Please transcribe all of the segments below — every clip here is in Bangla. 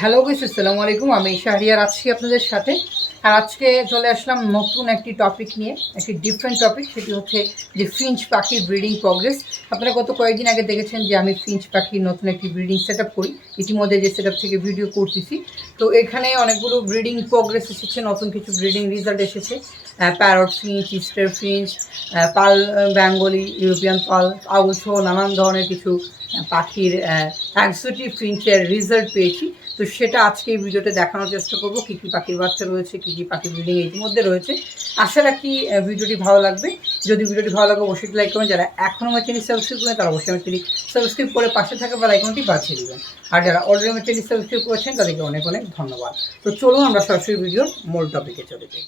হ্যালো গাইস, আসসালামু আলাইকুম। আমি শাহরিয়ার আছি আপনাদের সাথে। আর আজকে চলে আসলাম নতুন একটি টপিক নিয়ে, একটি ডিফারেন্ট টপিক। সেটি হচ্ছে যে ফিঞ্চ পাখির ব্রিডিং প্রোগ্রেস। আপনারা গত কয়েকদিন আগে দেখেছেন যে আমি ফিঞ্চ পাখির নতুন একটি ব্রিডিং সেট আপ করি, ইতিমধ্যে যে সেট আপ থেকে ভিডিও করতেছি। তো এখানে অনেকগুলো ব্রিডিং প্রোগ্রেস এসেছে, নতুন কিছু ব্রিডিং রেজাল্ট এসেছে। প্যারট ফিঞ্চ, ইস্টার ফিঞ্চ, পাল বেঙ্গলি, ইউরোপিয়ান পাল, আউল সহ নানান ধরনের কিছু পাখির এক্সোটিক ফিঞ্চের রেজাল্ট পেয়েছি। তো সেটা আজকে এই ভিডিওতে দেখানোর চেষ্টা করবো, কী কী পাখির বাচ্চা রয়েছে, কী কী পাখির ব্রিডিং ইতিমধ্যে রয়েছে। আশা রাখি ভিডিওটি ভালো লাগবে। যদি ভিডিওটি ভালো লাগে অবশ্যই লাইক করবেন। যারা এখনও আমার চ্যানেল সাবস্ক্রাইব করেন তারা অবশ্যই আমার চ্যানেল সাবস্ক্রাইব করে পাশে থাকা বেল আইকনটি বাজিয়ে দেবেন। আর যারা অলরেডি আমার চ্যানেল সাবস্ক্রাইব করেছেন তাদেরকে অনেক অনেক ধন্যবাদ। তো চলুন আমরা সরাসরি ভিডিওর মূল টপিকে চলে যাই।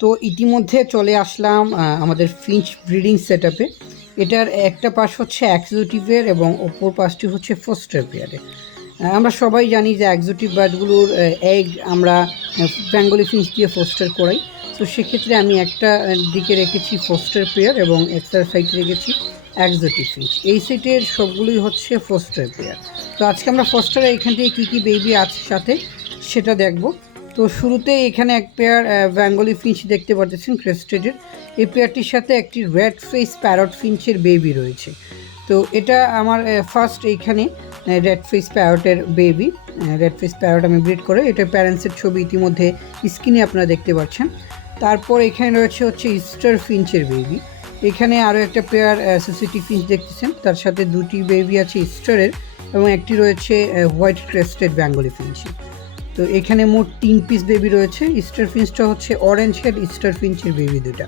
তো ইতিমধ্যে চলে আসলাম আমাদের ফিঞ্চ ব্রিডিং সেট আপে। এটার একটা পাশ হচ্ছে এক্সিকিউটিভের এবং অপর পাশটি হচ্ছে ফস্টার পেয়ারে। আমরা সবাই জানি যে এক্সোটিক বার্ডগুলোর এগ আমরা বেঙ্গলি ফিঞ্চ দিয়ে ফস্টার করাই। তো সেক্ষেত্রে আমি একটা দিকে রেখেছি ফস্টার পেয়ার এবং একটা সাইডে রেখেছি এক্সোটিক ফিঞ্চ। এই সাইডের সবগুলোই হচ্ছে ফস্টার পেয়ার। তো আজকে আমরা ফস্টারে এখান থেকে কী কী বেবি আছে সাথে সেটা দেখব। তো শুরুতে এখানে এক পেয়ার বেঙ্গলি ফিঞ্চ দেখতে পাচ্ছেন ক্রেস্টেডের। এই পেয়ারটির সাথে একটি রেড ফেস প্যারট ফিঞ্চের বেবি রয়েছে। তো এটা আমার ফার্স্ট এইখানে রেড ফেস প্যারটের বেবি। রেড ফেস প্যারট আমি ব্রিড করে, এটা প্যারেন্টসের ছবি ইতিমধ্যে স্ক্রিনে আপনারা দেখতে পাচ্ছেন। তারপর এখানে রয়েছে হচ্ছে ইস্টার ফিঞ্চের বেবি। এখানে আরও একটা পেয়ার সোসাইটি ফিঞ্চ দেখতেছেন, তার সাথে দুটি বেবি আছে ইস্টারের এবং একটি রয়েছে হোয়াইট ক্রেস্টেড বেঙ্গলি ফিঞ্চের। তো এখানে মোট 3 পিস বেবি রয়েছে। ইস্টার ফিঞ্চটা হচ্ছে অরেঞ্জ হেড ইস্টার ফিঞ্চের বেবি দুটা।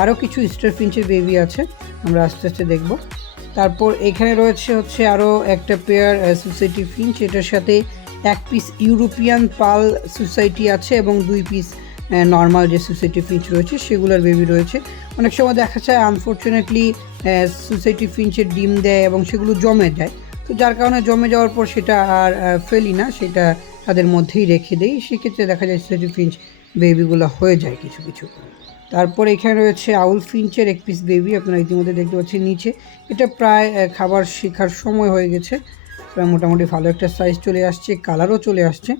আরও কিছু ইস্টার ফিঞ্চের বেবি আছে, আমরা আস্তে আস্তে দেখব। তারপর এখানে রয়েছে হচ্ছে আরও একটা পেয়ার সোসাইটি ফিঞ্চ, এটার সাথে 1 পিস ইউরোপিয়ান পাল সোসাইটি আছে এবং 2 পিস নর্মাল যে সোসাইটি ফিঞ্চ রয়েছে সেগুলোর বেবি রয়েছে। অনেক সময় দেখা যায় আনফর্চুনেটলি সোসাইটি ফিঞ্চের ডিম দেয় এবং সেগুলো জমে যায়। তো যার কারণে জমে যাওয়ার পর সেটা আর ফেলি না, সেটা তাদের মধ্যেই রেখে দেই। সেক্ষেত্রে দেখা যায় সোসাইটি ফিঞ্চ বেবিগুলো হয়ে যায় কিছু কিছু। তারপর এখানে রয়েছে আউল ফিঞ্চের 1 পিস বেবি, আপনারা ইতিমধ্যে দেখতে পাচ্ছেন নিচে। এটা প্রায় খাবার শেখার সময় হয়ে গেছে, প্রায় মোটামুটি ভালো একটা সাইজ চলে আসছে, কালারও চলে আসছে।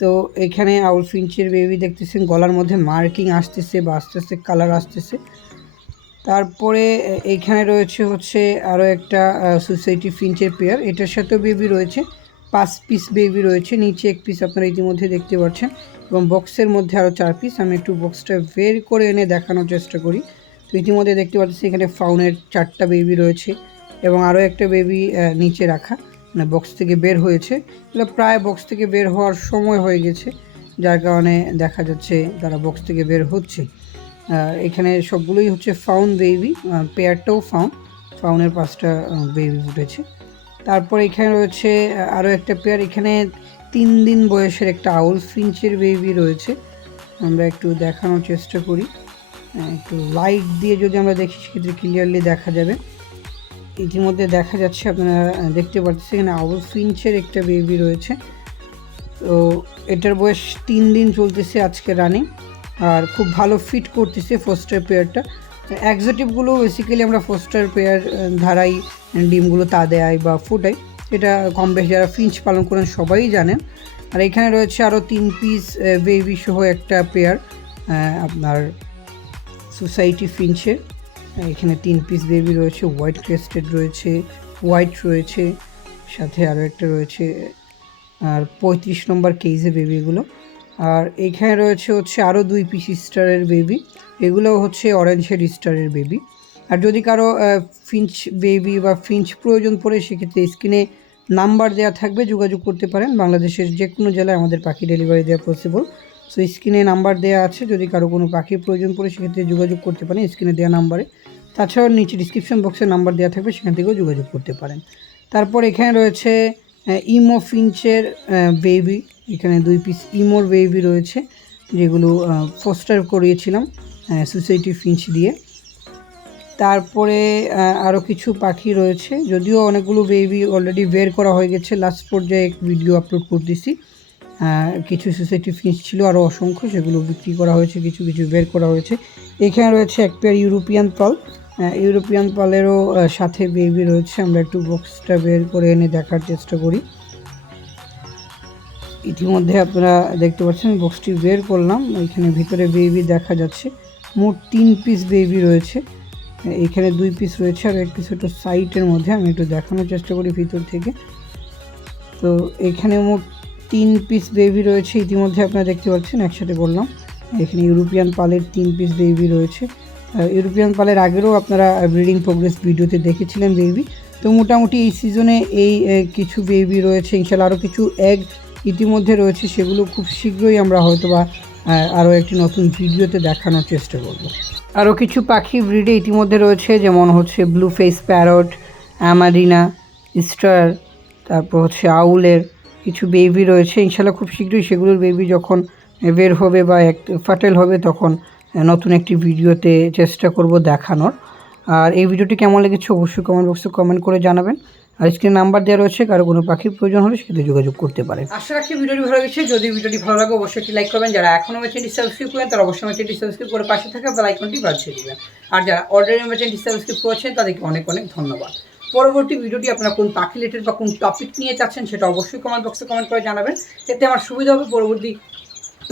তো এখানে আউল ফিঞ্চের বেবি দেখতেছেন গলার মধ্যে মার্কিং আসতেছে বা আস্তে আস্তে কালার আসতেছে। তারপরে এইখানে রয়েছে হচ্ছে আরও একটা সোসাইটি ফিঞ্চের পেয়ার, এটার সাথেও বেবি রয়েছে। 5 পিস বেবি রয়েছে, নিচে 1 পিস আপনারা ইতিমধ্যে দেখতে পাচ্ছেন এবং বক্সের মধ্যে আরও 4 পিস। আমি একটু বক্সটা বের করে এনে দেখানোর চেষ্টা করি। তো ইতিমধ্যে দেখতে পাচ্ছি এখানে ফাউনের 4টা বেবি রয়েছে এবং আরও একটা বেবি নিচে রাখা, মানে বক্স থেকে বের হয়েছে। এগুলো প্রায় বক্স থেকে বের হওয়ার সময় হয়ে গেছে, যার কারণে দেখা যাচ্ছে তারা বক্স থেকে বের হচ্ছে। এখানে সবগুলোই হচ্ছে ফাউন বেবি, পেয়ারটাও ফাউনের 5টা বেবি ফুটেছে। তারপর এখানে রয়েছে আরও একটা পেয়ার, এখানে 3 দিন বয়সের একটা আউল ফিঞ্চের বেবি রয়েছে। আমরা একটু দেখানোর চেষ্টা করি, একটু লাইট দিয়ে যদি আমরা দেখি সেক্ষেত্রে ক্লিয়ারলি দেখা যাবে। ইতিমধ্যে দেখা যাচ্ছে, আপনারা দেখতে পাচ্ছেন এখানে আউল ফিঞ্চের একটা বেবি রয়েছে। তো এটার বয়স 3 দিন চলতেছে আজকে রানিং, আর খুব ভালো ফিট করতেছে ফস্টার পেয়ারটা। এক্সোটিভগুলো বেসিক্যালি আমরা ফস্টার পেয়ার ধারাই ডিমগুলো তা দেয় বা ফুটাই, এটা কম বেশি যারা ফিঞ্চ পালন করেন সবাই জানেন। আর এখানে রয়েছে আরও 3 পিস বেবি সহ একটা পেয়ার আপনার সোসাইটি ফিঞ্চের। এখানে 3 পিস বেবি রয়েছে, হোয়াইট ক্রেস্টেড রয়েছে, হোয়াইট রয়েছে, সাথে আরও একটা রয়েছে আর 35 নম্বর কেজে বেবিগুলো। আর এইখানে রয়েছে হচ্ছে আরও 2 পিস স্টারের বেবি, এগুলোও হচ্ছে অরেঞ্জ হেড স্টারের বেবি। আর যদি কারো ফিঞ্চ বেবি বা ফিঞ্চ প্রয়োজন পড়ে সেক্ষেত্রে স্ক্রিনে নাম্বার দেওয়া থাকবে, যোগাযোগ করতে পারেন। বাংলাদেশের যে কোনো জেলায় আমাদের পাখি ডেলিভারি দেওয়া পসিবল। সো স্ক্রিনে নাম্বার দেওয়া আছে, যদি কারো কোনো পাখির প্রয়োজন পড়ে সেক্ষেত্রে যোগাযোগ করতে পারেন স্ক্রিনে দেওয়া নাম্বারে। তাছাড়াও নিচে ডিসক্রিপশন বক্সে নাম্বার দেওয়া থাকবে, সেখান থেকেও যোগাযোগ করতে পারেন। তারপর এখানে রয়েছে ইমো ফিঞ্চের বেবি, এখানে 2 পিস ইমোর বেবি রয়েছে যেগুলো ফস্টার করিয়েছিলাম সোসাইটি ফিঞ্চ দিয়ে। তারপরে আরও কিছু পাখি রয়েছে, যদিও অনেকগুলো বেবি অলরেডি বের করা হয়ে গেছে, লাস্ট পর্যায়ে ভিডিও আপলোড করতেছি। কিছু সোসাইটি ফিঞ্চ ছিল আরও অসংখ্য, সেগুলো বিক্রি করা হয়েছে, কিছু কিছু বের করা হয়েছে। এখানে রয়েছে এক পেয়ার ইউরোপিয়ান পাল, ইউরোপিয়ান পালেরও সাথে বেবি রয়েছে। আমরা একটু বক্সটা বের করে এনে দেখার চেষ্টা করি। ইতিমধ্যে আপনারা দেখতে পাচ্ছেন বক্সটি বের করলাম, এখানে ভিতরে বেবি দেখা যাচ্ছে। মোট 3 পিস বেবি রয়েছে, এখানে 2 পিস রয়েছে আর 1 পিস একটু সাইডের মধ্যে। আমি একটু দেখানোর চেষ্টা করি ভিতর থেকে। তো এখানে মোট 3 পিস বেবি রয়েছে, ইতিমধ্যে আপনারা দেখতে পাচ্ছেন একসাথে করলাম। এখানে ইউরোপিয়ান পালের 3 পিস বেবি রয়েছে। ইউরোপিয়ান পালের আগেরও আপনারা ব্রিডিং প্রোগ্রেস ভিডিওতে দেখেছিলেন বেবি। তো মোটামুটি এই সিজনে এই কিছু বেবি রয়েছে, ইনশাল্লাহ আরও কিছু এগ ইতিমধ্যে রয়েছে, সেগুলো খুব শীঘ্রই আমরা হয়তো বা আরও একটি নতুন ভিডিওতে দেখানোর চেষ্টা করব। আরও কিছু পাখি ব্রিডে ইতিমধ্যে রয়েছে, যেমন হচ্ছে ব্লু ফেস প্যারট, অ্যামারিনা, স্টার, তারপর হচ্ছে আউলের কিছু বেবি রয়েছে। ইনশাল্লাহ খুব শীঘ্রই সেগুলোর বেবি যখন বের হবে বা ফার্টাইল হবে তখন নতুন একটি ভিডিওতে চেষ্টা করব দেখানোর। আর এই ভিডিওটি কেমন লেগেছে অবশ্যই কমেন্ট বক্সে কমেন্ট করে জানাবেন। আর স্ক্রিনে নাম্বার দেওয়া রয়েছে, কারো কোনো পাখির প্রয়োজন হলে সেক্ষেত্রে যোগাযোগ করতে পারেন। আশা রাখছি ভিডিওটি ভালো লেগেছে। যদি ভিডিওটি ভালো লাগে অবশ্যই একটি লাইক করবেন। যারা এখনও আমার চ্যানেলটি সাবস্ক্রাইব করেন তারা অবশ্যই আমার চ্যানেলটি সাবস্ক্রাইব করে পাশে থাকা বেল আইকনটি বাজিয়ে দিবেন। আর যারা অলরেডি আমার চ্যানেলটি সাবস্ক্রাইব করেছেন তাদেরকে অনেক অনেক ধন্যবাদ। পরবর্তী ভিডিওটি আপনারা কোন পাখি রিলেটেড বা কোন টপিক নিয়ে চাচ্ছেন সেটা অবশ্যই কমেন্ট বক্সে কমেন্ট করে জানাবেন, এতে আমার সুবিধা হবে। পরবর্তী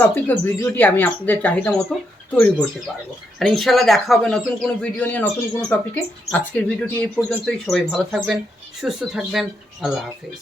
টপিক ও ভিডিওটি আমি আপনাদের চাহিদা মতো তৈরি করতে পারবো। আর ইনশাল্লাহ দেখা হবে নতুন কোনো ভিডিও নিয়ে, নতুন কোনো টপিকে। আজকের ভিডিওটি এই পর্যন্তই। সবাই ভালো থাকবেন, সুস্থ থাকবেন। আল্লাহ হাফেজ।